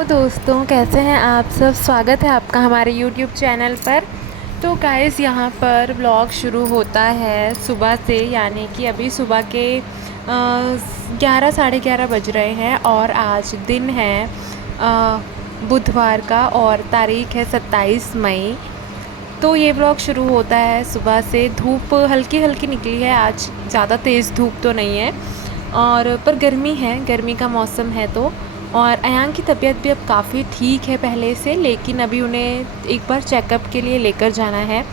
Hello दोस्तों, कैसे हैं आप सब। स्वागत है आपका हमारे यूट्यूब चैनल पर। तो गाइस, यहाँ पर व्लॉग शुरू होता है सुबह से, यानी कि अभी सुबह के 11 साढ़े 11 बज रहे हैं और आज दिन है बुधवार का और तारीख है 27 मई। तो ये व्लॉग शुरू होता है सुबह से। धूप हल्की हल्की निकली है आज, ज़्यादा तेज़ धूप तो नहीं है और पर गर्मी है, गर्मी का मौसम है। तो और अयान की तबीयत भी अब काफ़ी ठीक है पहले से, लेकिन अभी उन्हें एक बार चेकअप के लिए लेकर जाना है।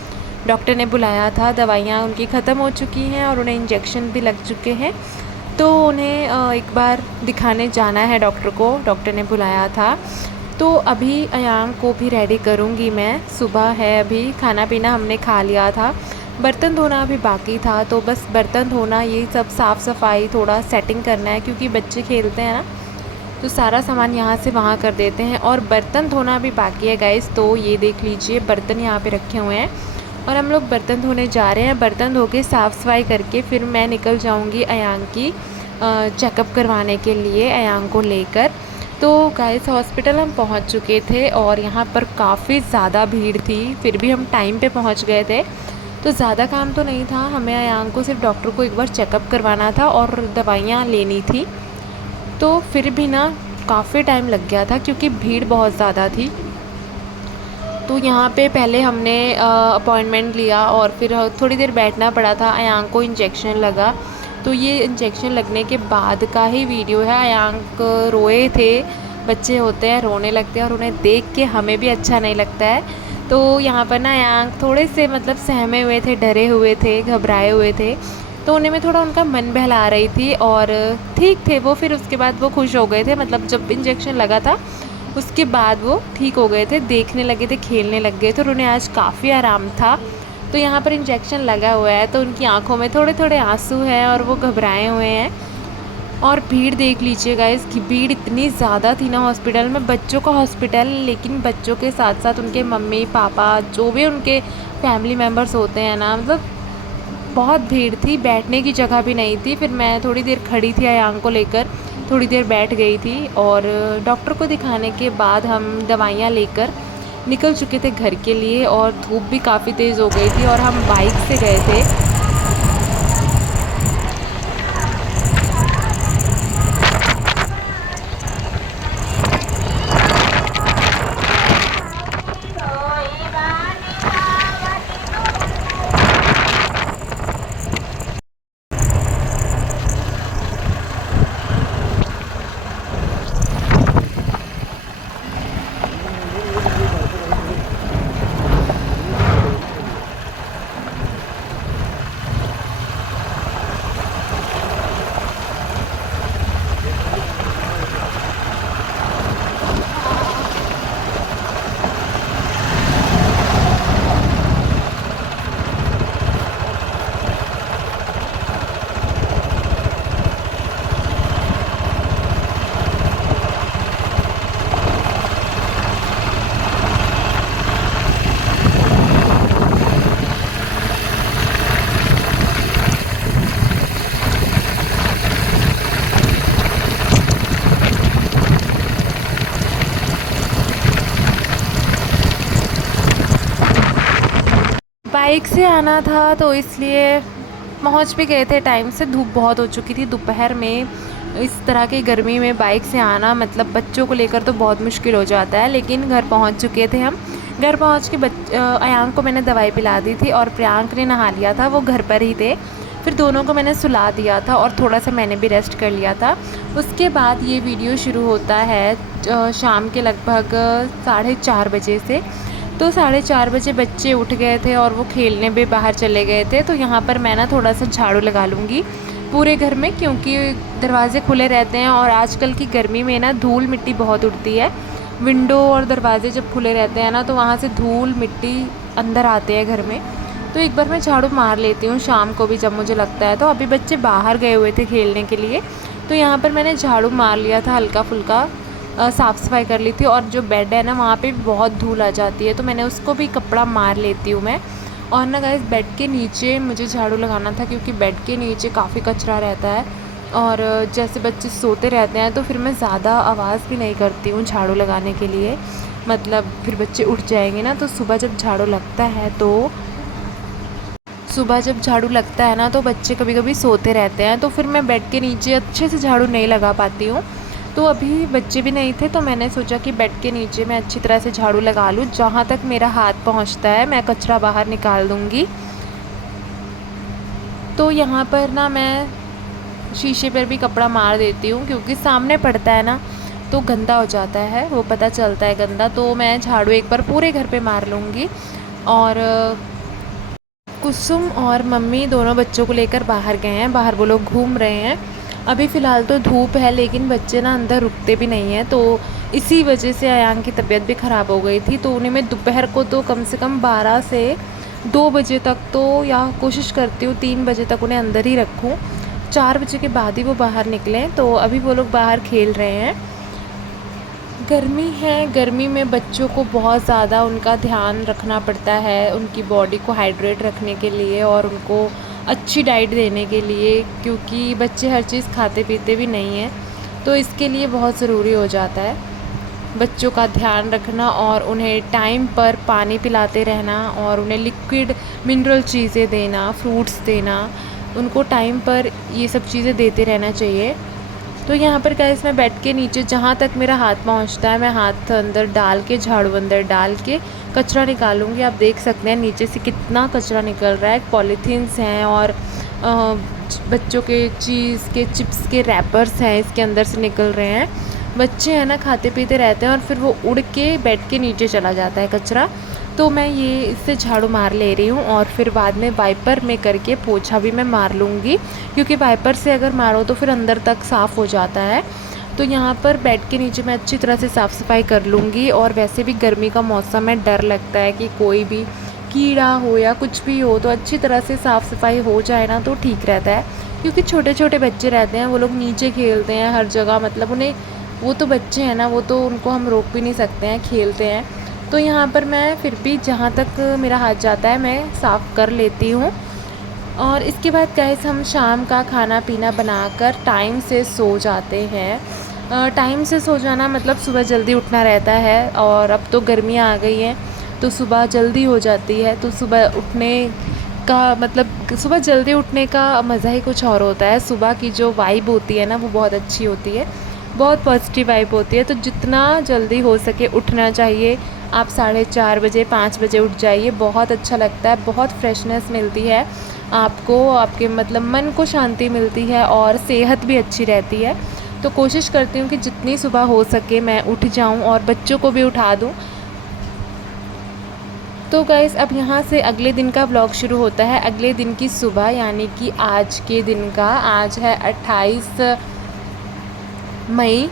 डॉक्टर ने बुलाया था, दवाइयाँ उनकी ख़त्म हो चुकी हैं और उन्हें इंजेक्शन भी लग चुके हैं। तो उन्हें एक बार दिखाने जाना है डॉक्टर को, डॉक्टर ने बुलाया था। तो अभी अयान को भी रेडी करूँगी मैं। सुबह है, अभी खाना पीना हमने खा लिया था, बर्तन धोना अभी बाकी था। तो बस बर्तन धोना, ये सब साफ़ सफाई थोड़ा सेटिंग करना है, क्योंकि बच्चे खेलते हैं ना, तो सारा सामान यहाँ से वहाँ कर देते हैं। और बर्तन धोना भी बाकी है गाइस। तो ये देख लीजिए, बर्तन यहाँ पे रखे हुए हैं और हम लोग बर्तन धोने जा रहे हैं। बर्तन धो के साफ़ सफाई करके फिर मैं निकल जाऊँगी अयान की चेकअप करवाने के लिए, अयान को लेकर। तो गाइस, हॉस्पिटल हम पहुँच चुके थे और यहाँ पर काफ़ी ज़्यादा भीड़ थी, फिर भी हम टाइम पे पहुँच गए थे। तो ज़्यादा काम तो नहीं था हमें, अयान को सिर्फ डॉक्टर को एक बार चेकअप करवाना था और दवाइयाँ लेनी थी। तो फिर भी ना काफ़ी टाइम लग गया था, क्योंकि भीड़ बहुत ज़्यादा थी। तो यहाँ पे पहले हमने अपॉइंटमेंट लिया और फिर थोड़ी देर बैठना पड़ा था। अयांक को इंजेक्शन लगा, तो ये इंजेक्शन लगने के बाद का ही वीडियो है। अयांक रोए थे, बच्चे होते हैं रोने लगते हैं और उन्हें देख के हमें भी अच्छा नहीं लगता है। तो यहाँ पर ना अयांक थोड़े से मतलब सहमे हुए थे, डरे हुए थे, घबराए हुए थे। तो उन्हें मैं थोड़ा उनका मन बहला रही थी और ठीक थे वो। फिर उसके बाद वो खुश हो गए थे, मतलब जब इंजेक्शन लगा था उसके बाद वो ठीक हो गए थे, देखने लगे थे, खेलने लग गए थे और उन्हें आज काफ़ी आराम था। तो यहाँ पर इंजेक्शन लगा हुआ है तो उनकी आंखों में थोड़े थोड़े आंसू हैं और वो घबराए हुए हैं। और भीड़ देख लीजिए गाइस, कि भीड़ इतनी ज़्यादा थी ना हॉस्पिटल में। बच्चों का हॉस्पिटल, लेकिन बच्चों के साथ साथ उनके मम्मी पापा, जो भी उनके फैमिली मेम्बर्स होते हैं ना, मतलब बहुत भीड़ थी, बैठने की जगह भी नहीं थी। फिर मैं थोड़ी देर खड़ी थी अयांक को लेकर, थोड़ी देर बैठ गई थी और डॉक्टर को दिखाने के बाद हम दवाइयाँ लेकर निकल चुके थे घर के लिए। और धूप भी काफ़ी तेज़ हो गई थी और हम बाइक से गए थे। बाइक से आना था तो इसलिए पहुंच भी गए थे टाइम से। धूप बहुत हो चुकी थी दोपहर में, इस तरह की गर्मी में बाइक से आना मतलब बच्चों को लेकर तो बहुत मुश्किल हो जाता है। लेकिन घर पहुंच चुके थे हम। घर पहुंच के अयांक को मैंने दवाई पिला दी थी और प्रियांक ने नहा लिया था, वो घर पर ही थे। फिर दोनों को मैंने सुला दिया था और थोड़ा सा मैंने भी रेस्ट कर लिया था। उसके बाद ये वीडियो शुरू होता है शाम के लगभग 4:30 बजे से। तो 4:30 बजे बच्चे उठ गए थे और वो खेलने भी बाहर चले गए थे। तो यहाँ पर मैं ना थोड़ा सा झाड़ू लगा लूँगी पूरे घर में, क्योंकि दरवाज़े खुले रहते हैं और आजकल की गर्मी में ना धूल मिट्टी बहुत उड़ती है। विंडो और दरवाज़े जब खुले रहते हैं ना, तो वहाँ से धूल मिट्टी अंदर आते हैं घर में। तो एक बार मैं झाड़ू मार लेती हूँ शाम को भी जब मुझे लगता है। तो अभी बच्चे बाहर गए हुए थे खेलने के लिए, तो यहाँ पर मैंने झाड़ू मार लिया था, हल्का फुल्का साफ़ सफाई कर ली थी। और जो बेड है ना, वहाँ पे भी बहुत धूल आ जाती है, तो मैंने उसको भी कपड़ा मार लेती हूँ मैं। और ना गाइस, बेड के नीचे मुझे झाड़ू लगाना था, क्योंकि बेड के नीचे काफ़ी कचरा रहता है। और जैसे बच्चे सोते रहते हैं तो फिर मैं ज़्यादा आवाज़ भी नहीं करती हूँ झाड़ू लगाने के लिए, मतलब फिर बच्चे उठ जाएंगे ना। तो सुबह जब झाड़ू लगता है ना तो बच्चे कभी कभी सोते रहते हैं, तो फिर मैं बेड के नीचे अच्छे से झाड़ू नहीं लगा पाती हूँ। तो अभी बच्चे भी नहीं थे तो मैंने सोचा कि बेड के नीचे मैं अच्छी तरह से झाड़ू लगा लूँ, जहाँ तक मेरा हाथ पहुँचता है मैं कचरा बाहर निकाल दूँगी। तो यहाँ पर ना मैं शीशे पर भी कपड़ा मार देती हूँ, क्योंकि सामने पड़ता है ना तो गंदा हो जाता है, वो पता चलता है गंदा। तो मैं झाड़ू एक बार पूरे घर पे मार लूँगी। और कुसुम और मम्मी दोनों बच्चों को लेकर बाहर गए हैं, बाहर वो लोग घूम रहे हैं। अभी फ़िलहाल तो धूप है, लेकिन बच्चे ना अंदर रुकते भी नहीं हैं, तो इसी वजह से अयान की तबीयत भी ख़राब हो गई थी। तो उन्हें मैं दोपहर को तो कम से कम 12 से 2 बजे तक तो, या कोशिश करती हूँ 3 बजे तक उन्हें अंदर ही रखूँ। 4 बजे के बाद ही वो बाहर निकलें। तो अभी वो लोग बाहर खेल रहे हैं। गर्मी है, गर्मी में बच्चों को बहुत ज़्यादा उनका ध्यान रखना पड़ता है, उनकी बॉडी को हाइड्रेट रखने के लिए और उनको अच्छी डाइट देने के लिए, क्योंकि बच्चे हर चीज़ खाते पीते भी नहीं हैं। तो इसके लिए बहुत ज़रूरी हो जाता है बच्चों का ध्यान रखना और उन्हें टाइम पर पानी पिलाते रहना और उन्हें लिक्विड मिनरल चीज़ें देना, फ्रूट्स देना, उनको टाइम पर ये सब चीज़ें देते रहना चाहिए। तो यहाँ पर गाइस मैं बेड के नीचे जहाँ तक मेरा हाथ पहुँचता है मैं हाथ अंदर डाल के, झाड़ू अंदर डाल के कचरा निकालूंगी। आप देख सकते हैं नीचे से कितना कचरा निकल रहा है। पॉलीथीन्स हैं और बच्चों के चीज़ के चिप्स के रैपर्स हैं इसके अंदर से निकल रहे हैं। बच्चे हैं ना खाते पीते रहते हैं और फिर वो उड़ के बेड के नीचे चला जाता है कचरा। तो मैं ये इससे झाड़ू मार ले रही हूँ और फिर बाद में वाइपर में करके पोछा भी मैं मार लूँगी, क्योंकि वाइपर से अगर मारो तो फिर अंदर तक साफ़ हो जाता है। तो यहाँ पर बेड के नीचे मैं अच्छी तरह से साफ़ सफाई कर लूँगी। और वैसे भी गर्मी का मौसम है, डर लगता है कि कोई भी कीड़ा हो या कुछ भी हो, तो अच्छी तरह से साफ़ सफाई हो जाए ना तो ठीक रहता है। क्योंकि छोटे छोटे बच्चे रहते हैं, वो लोग नीचे खेलते हैं हर जगह, मतलब उन्हें, वो तो बच्चे हैं ना, वो तो उनको हम रोक भी नहीं सकते हैं, खेलते हैं। तो यहाँ पर मैं फिर भी जहाँ तक मेरा हाथ जाता है मैं साफ़ कर लेती हूँ। और इसके बाद गैस हम शाम का खाना पीना बनाकर टाइम से सो जाते हैं। टाइम से सो जाना मतलब सुबह जल्दी उठना रहता है, और अब तो गर्मियाँ आ गई हैं तो सुबह जल्दी हो जाती है। तो सुबह उठने का मतलब, सुबह जल्दी उठने का मज़ा ही कुछ और होता है। सुबह की जो वाइब होती है ना वो बहुत अच्छी होती है, बहुत पॉजिटिव वाइब होती है। तो जितना जल्दी हो सके उठना चाहिए। आप 4:30 बजे 5 बजे उठ जाइए, बहुत अच्छा लगता है, बहुत फ्रेशनेस मिलती है आपको, आपके मतलब मन को शांति मिलती है और सेहत भी अच्छी रहती है। तो कोशिश करती हूँ कि जितनी सुबह हो सके मैं उठ जाऊँ और बच्चों को भी उठा दूँ। तो गाइस अब यहाँ से अगले दिन का ब्लॉग शुरू होता है, अगले दिन की सुबह, यानी कि आज के दिन का। आज है 28 मई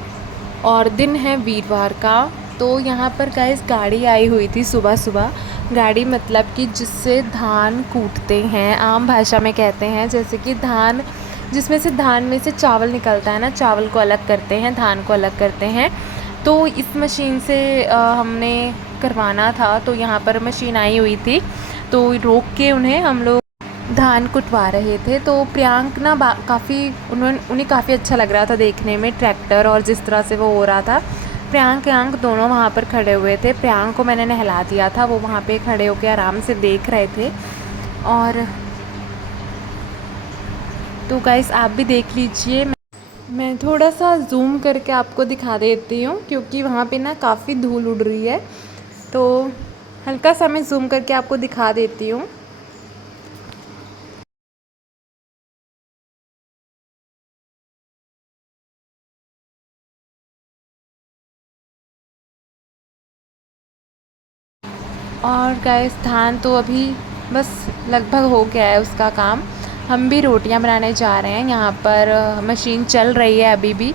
और दिन है वीरवार का। तो यहाँ पर गाइस गाड़ी आई हुई थी सुबह सुबह। गाड़ी मतलब कि जिससे धान कूटते हैं, आम भाषा में कहते हैं, जैसे कि धान, जिसमें से धान में से चावल निकलता है ना, चावल को अलग करते हैं, धान को अलग करते हैं। तो इस मशीन से हमने करवाना था। तो यहाँ पर मशीन आई हुई थी तो रोक के उन्हें हम लोग धान कुटवा रहे थे। तो प्रियांक ना काफ़ी उन्हें काफ़ी अच्छा लग रहा था देखने में ट्रैक्टर, और जिस तरह से वो हो रहा था। प्रियांक दोनों वहाँ पर खड़े हुए थे। प्रियांक को मैंने नहला दिया था, वो वहाँ पे खड़े होकर आराम से देख रहे थे। और तो गाइस आप भी देख लीजिए, मैं थोड़ा सा जूम करके आपको दिखा देती हूँ, क्योंकि वहाँ पे ना काफ़ी धूल उड़ रही है। तो हल्का सा मैं जूम करके आपको दिखा देती हूँ। और गैस धान तो अभी बस लगभग हो गया है उसका काम। हम भी रोटियां बनाने जा रहे हैं, यहाँ पर मशीन चल रही है अभी भी।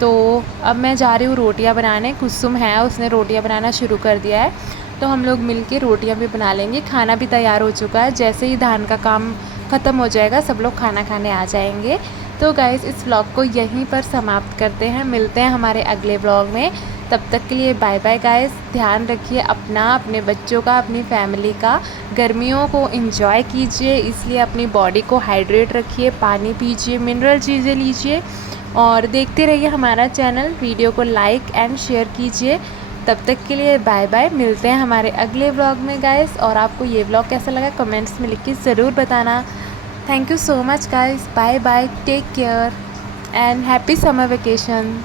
तो अब मैं जा रही हूँ रोटियां बनाने। कुसुम है, उसने रोटियां बनाना शुरू कर दिया है, तो हम लोग मिलके रोटियां भी बना लेंगे। खाना भी तैयार हो चुका है, जैसे ही धान का काम ख़त्म हो जाएगा सब लोग खाना खाने आ जाएंगे। तो गाइस इस व्लॉग को यहीं पर समाप्त करते हैं, मिलते हैं हमारे अगले व्लॉग में। तब तक के लिए बाय बाय गाइस। ध्यान रखिए अपना, अपने बच्चों का, अपनी फैमिली का। गर्मियों को एंजॉय कीजिए, इसलिए अपनी बॉडी को हाइड्रेट रखिए, पानी पीजिए, मिनरल चीज़ें लीजिए और देखते रहिए हमारा चैनल। वीडियो को लाइक एंड शेयर कीजिए। तब तक के लिए बाय बाय। मिलते हैं हमारे अगले व्लॉग में गाइस। और आपको ये व्लॉग कैसा लगा कमेंट्स में लिख के ज़रूर बताना। Thank you so much guys. Bye bye, take care and happy summer vacation.